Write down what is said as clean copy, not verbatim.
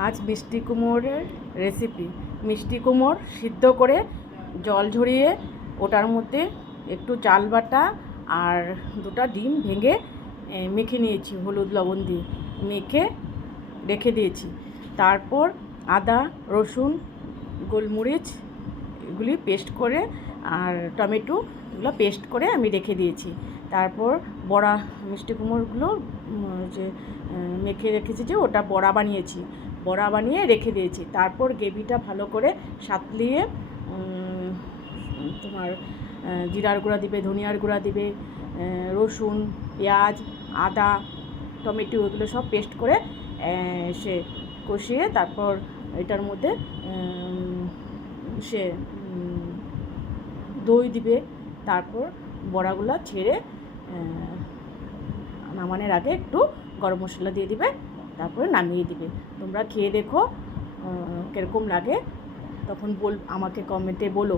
আজ মিষ্টি কুমড়োর রেসিপি। মিষ্টি কুমড়ো সিদ্ধ করে জল ঝরিয়ে ওটার মধ্যে একটু চাল বাটা আর দুটো ডিম ভেঙে মেখে নিয়েছি হলুদ লবণ দিয়ে, মেখে রেখে দিয়েছি। তারপর আদা রসুন গোলমরিচ এগুলি পেস্ট করে আর টমেটো এগুলো পেস্ট করে আমি রেখে দিয়েছি। তারপর বড়া মিষ্টি কুমড়োগুলো যে মেখে রেখেছি যে ওটা বড়া বানিয়েছি, বড়া বানিয়ে রেখে দিয়েছি। তারপর গ্রেভিটা ভালো করে সাতলিয়ে তোমার জিরার গুঁড়া দিবে, ধনিয়ার গুঁড়া দিবে, রসুন পেঁয়াজ আদা টমেটো এগুলো সব পেস্ট করে সে কষিয়ে তারপর এটার মধ্যে সে দই দিবে। তারপর বড়াগুলো ছেড়ে নামানোর আগে একটু গরম মশলা দিয়ে দিবে, তারপরে নামিয়ে দিবে। তোমরা খেয়ে দেখো কীরকম লাগে, তখন আমাকে কমেন্টে বলো।